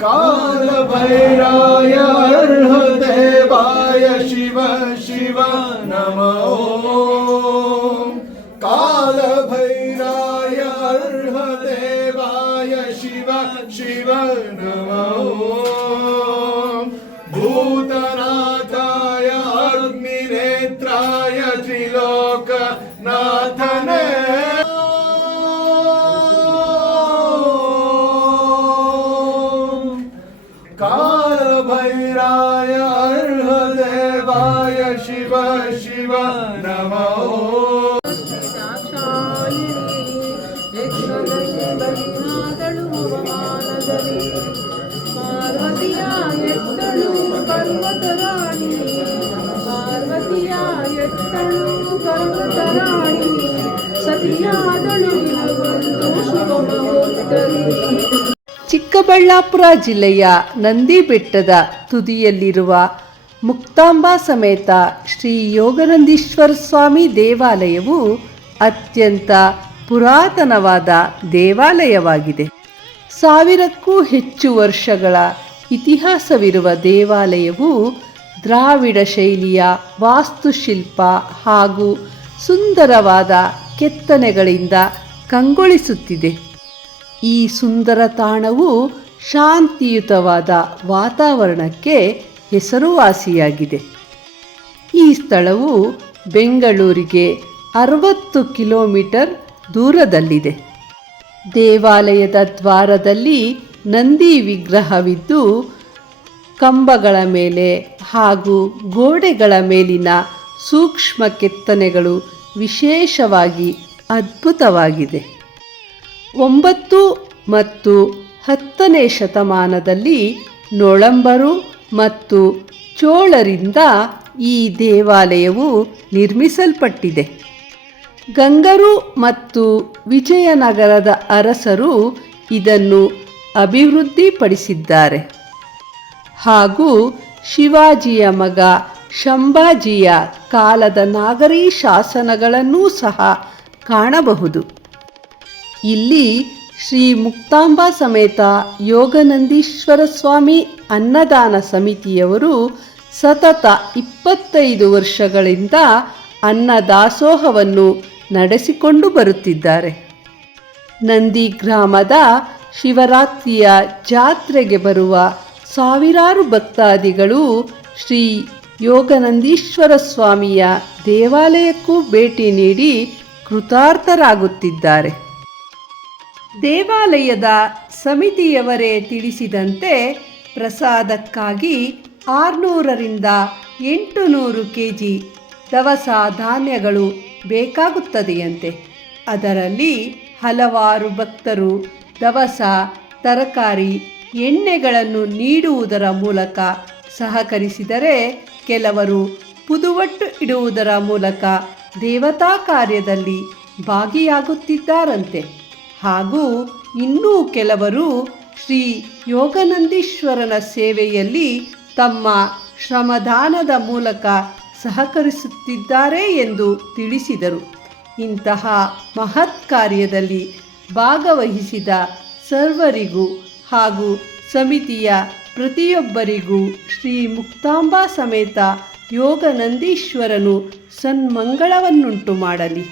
कालभैराय अर्हदेवाय शिव शिव नमो कालभैराय अर्हदेवाय शिव शिव नमो भूतनाथाय अग्निनेत्राय त्रिलोकनाथने कालभैराय अर्हदेवाय शिव शिव नमो ಚಿಕ್ಕಬಳ್ಳಾಪುರ ಜಿಲ್ಲೆಯ ನಂದಿ ಬೆಟ್ಟದ ತುದಿಯಲ್ಲಿರುವ ಮುಕ್ತಾಂಬಾ ಸಮೇತ ಶ್ರೀ ಯೋಗನಂದೀಶ್ವರ ಸ್ವಾಮಿ ದೇವಾಲಯವು ಅತ್ಯಂತ ಪುರಾತನವಾದ ದೇವಾಲಯವಾಗಿದೆ. 1000ಕ್ಕೂ ಹೆಚ್ಚು ವರ್ಷಗಳ ಇತಿಹಾಸವಿರುವ ದೇವಾಲಯವು ದ್ರಾವಿಡ ಶೈಲಿಯ ವಾಸ್ತುಶಿಲ್ಪ ಹಾಗೂ ಸುಂದರವಾದ ಕೆತ್ತನೆಗಳಿಂದ ಕಂಗೊಳಿಸುತ್ತಿದೆ. ಈ ಸುಂದರ ತಾಣವು ಶಾಂತಿಯುತವಾದ ವಾತಾವರಣಕ್ಕೆ ಹೆಸರುವಾಸಿಯಾಗಿದೆ. ಈ ಸ್ಥಳವು ಬೆಂಗಳೂರಿಗೆ 60 ಕಿಲೋಮೀಟರ್ ದೂರದಲ್ಲಿದೆ. ದೇವಾಲಯದ ದ್ವಾರದಲ್ಲಿ ನಂದಿ ವಿಗ್ರಹವಿದ್ದು ಕಂಬಗಳ ಮೇಲೆ ಹಾಗೂ ಗೋಡೆಗಳ ಮೇಲಿನ ಸೂಕ್ಷ್ಮ ಕೆತ್ತನೆಗಳು ವಿಶೇಷವಾಗಿ ಅದ್ಭುತವಾಗಿದೆ. 9 ಮತ್ತು 10ನೇ ಶತಮಾನದಲ್ಲಿ ನೊಳಂಬರು ಮತ್ತು ಚೋಳರಿಂದ ಈ ದೇವಾಲಯವು ನಿರ್ಮಿಸಲ್ಪಟ್ಟಿದೆ. ಗಂಗರು ಮತ್ತು ವಿಜಯನಗರದ ಅರಸರು ಇದನ್ನು ಅಭಿವೃದ್ಧಿಪಡಿಸಿದ್ದಾರೆ ಹಾಗೂ ಶಿವಾಜಿಯ ಮಗ ಶಂಭಾಜಿಯ ಕಾಲದ ನಾಗರಿ ಶಾಸನಗಳನ್ನೂ ಸಹ ಕಾಣಬಹುದು. ಇಲ್ಲಿ ಶ್ರೀ ಮುಕ್ತಾಂಬಾ ಸಮೇತ ಯೋಗನಂದೀಶ್ವರ ಸ್ವಾಮಿ ಅನ್ನದಾನ ಸಮಿತಿಯವರು ಸತತ 25 ವರ್ಷಗಳಿಂದ ಅನ್ನದಾಸೋಹವನ್ನು ನಡೆಸಿಕೊಂಡು ಬರುತ್ತಿದ್ದಾರೆ. ನಂದಿ ಗ್ರಾಮದ ಶಿವರಾತ್ರಿಯ ಜಾತ್ರೆಗೆ ಬರುವ ಸಾವಿರಾರು ಭಕ್ತಾದಿಗಳು ಶ್ರೀ ಯೋಗನಂದೀಶ್ವರ ಸ್ವಾಮಿಯ ದೇವಾಲಯಕ್ಕೂ ಭೇಟಿ ನೀಡಿ ಕೃತಾರ್ಥರಾಗುತ್ತಿದ್ದಾರೆ. ದೇವಾಲಯದ ಸಮಿತಿಯವರೇ ತಿಳಿಸಿದಂತೆ ಪ್ರಸಾದಕ್ಕಾಗಿ 600ರಿಂದ 800 kg ದವಸ ಧಾನ್ಯಗಳು ಬೇಕಾಗುತ್ತದೆಯಂತೆ. ಅದರಲ್ಲಿ ಹಲವಾರು ಭಕ್ತರು ದವಸ, ತರಕಾರಿ, ಎಣ್ಣೆಗಳನ್ನು ನೀಡುವುದರ ಮೂಲಕ ಸಹಕರಿಸಿದರೆ ಕೆಲವರು ಪುದುವಟ್ಟು ಇಡುವುದರ ಮೂಲಕ ದೇವತಾ ಕಾರ್ಯದಲ್ಲಿ ಭಾಗಿಯಾಗುತ್ತಿದ್ದಾರಂತೆ. ಹಾಗೂ ಇನ್ನೂ ಕೆಲವರು ಶ್ರೀ ಯೋಗನಂದೀಶ್ವರನ ಸೇವೆಯಲ್ಲಿ ತಮ್ಮ ಶ್ರಮದಾನದ ಮೂಲಕ ಸಹಕರಿಸುತ್ತಿದ್ದಾರೆ ಎಂದು ತಿಳಿಸಿದರು. ಇಂತಹ ಮಹತ್ ಕಾರ್ಯದಲ್ಲಿ ಭಾಗವಹಿಸಿದ ಸರ್ವರಿಗೂ ಹಾಗೂ ಸಮಿತಿಯ ಪ್ರತಿಯೊಬ್ಬರಿಗೂ ಶ್ರೀ ಮುಕ್ತಾಂಬಾ ಸಮೇತ ಯೋಗನಂದೀಶ್ವರನು ಸನ್ಮಂಗಳವನ್ನುಂಟು ಮಾಡಲಿ.